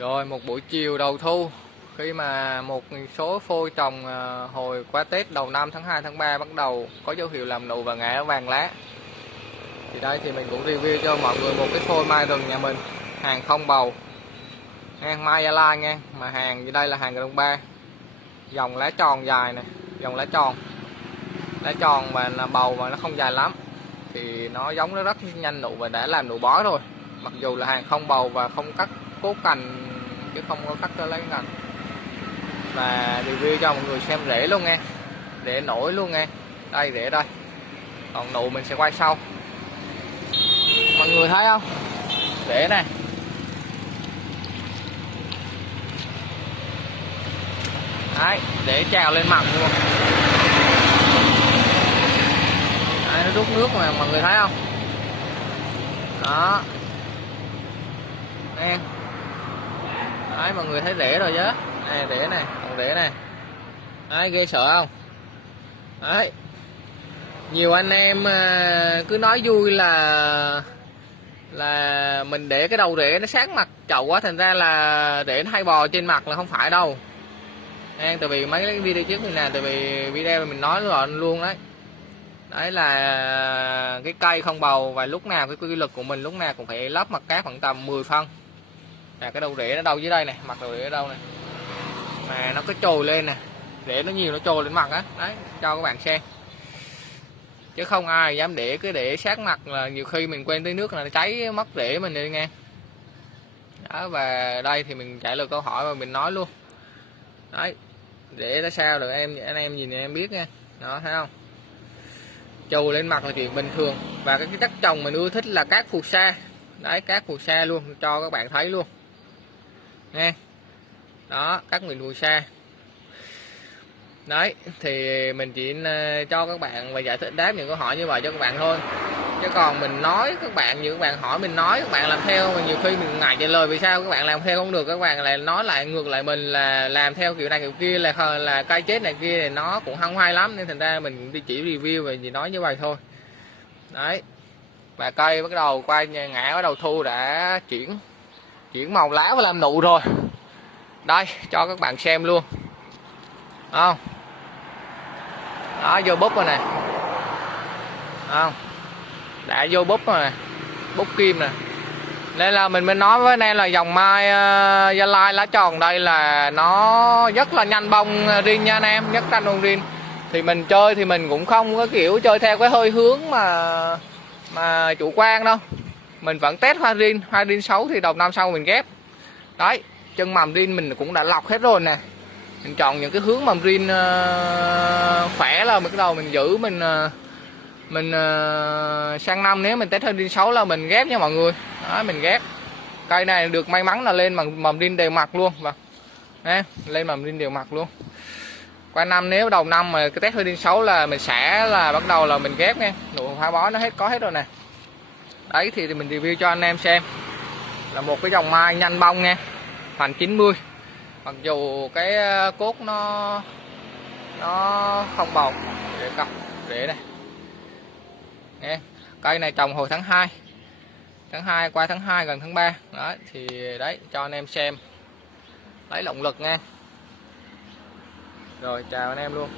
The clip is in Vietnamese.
Rồi một buổi chiều đầu thu, khi mà một số phôi trồng hồi qua Tết đầu năm tháng 2 tháng 3 bắt đầu có dấu hiệu làm nụ và ngã vàng lá. Thì đây thì mình cũng review cho mọi người một cái phôi mai rừng nhà mình, hàng không bầu, ngang mai Gia Lai nha, mà hàng như đây là hàng Grông Ba, dòng lá tròn dài này, dòng lá tròn và là bầu và nó không dài lắm, thì nó giống nó rất nhanh nụ và đã làm nụ bó rồi, mặc dù là hàng không bầu và không cắt cốt cành chứ không có cắt lấy cành. Và review cho mọi người xem rễ luôn nha, rễ nổi luôn nha, đây rễ đây, còn nụ mình sẽ quay sau. Mọi người thấy không, rễ này, đấy, rễ trào lên mặt luôn, đấy, nó rút nước mà mọi người thấy không, đó, nè, đấy, mọi người thấy rễ rồi chứ, này rễ này, còn rễ này, đấy, ghê sợ không, đấy, nhiều anh em cứ nói vui là mình để cái đầu rễ nó sát mặt chậu quá, thành ra là rễ nó hay bò trên mặt, là không phải đâu. Tại vì mấy cái video trước mình làm, tại vì video mình nói rồi luôn đấy, đấy là cái cây không bầu và lúc nào cái quy luật của mình lúc nào cũng phải lắp mặt cát khoảng tầm 10 phân. Cái đầu rễ nó đâu dưới đây này, mặt đầu rễ ở đâu này, mà nó cứ trồi lên nè, rễ nó nhiều nó trồi lên mặt á, đấy cho các bạn xem, chứ không ai dám để cứ để sát mặt, là nhiều khi mình quên tới nước là nó cháy mất rễ mình đi nghe. Đó, và đây thì mình trả lời câu hỏi và mình nói luôn, đấy, để nó sao được anh em nhìn em biết nha, đó thấy không, trù lên mặt là chuyện bình thường. Và cái chất trồng mình ưa thích là cát phù sa, đấy, cát phù sa luôn cho các bạn thấy luôn nghe, đó, cát mình phù sa. Đấy thì mình chỉ cho các bạn và giải thích đáp những câu hỏi như vậy cho các bạn thôi, chứ còn mình nói các bạn, như các bạn hỏi mình nói các bạn làm theo, mà nhiều khi mình ngại trả lời vì sao các bạn làm theo không được, các bạn lại nói lại ngược lại mình là làm theo kiểu này kiểu kia, là cây chết này kia, thì nó cũng không hay lắm, nên thành ra mình chỉ review và chỉ nói như vậy thôi. Đấy, và cây bắt đầu quay ngã, bắt đầu thu đã chuyển màu lá và làm nụ rồi, đây cho các bạn xem luôn, không, đó vô búp rồi nè, không, đã vô búp rồi nè, búp kim nè. Nên là mình mới nói với anh em là dòng mai Gia Lai lá tròn đây là nó rất là nhanh bông riêng nha anh em, nhất tranh bông riêng. Thì mình chơi thì mình cũng không có kiểu chơi theo cái hơi hướng mà chủ quan đâu, mình vẫn test hoa riêng xấu thì đầu năm sau mình ghép. Đấy, chân mầm riêng mình cũng đã lọc hết rồi nè, mình chọn những cái hướng mầm riêng khỏe là bắt đầu mình giữ, mình sang năm nếu mình test hơn riêng xấu là mình ghép nha mọi người. Đó, mình ghép cây này được may mắn là lên mầm riêng đều mặt luôn, và lên mầm riêng đều mặt luôn. Qua năm nếu đầu năm mà cái test hơi riêng xấu là mình sẽ là bắt đầu là mình ghép nha, nụ hoa bó nó có hết rồi nè. Đấy thì mình review cho anh em xem là một cái dòng mai nhanh bông nha, hoành 90, mặc dù cái cốt nó không bầu, để cọc để đây nghe. Cây này trồng hồi tháng 2 qua tháng 2 gần tháng 3 đó, thì đấy cho anh em xem lấy động lực nha. Rồi chào anh em luôn.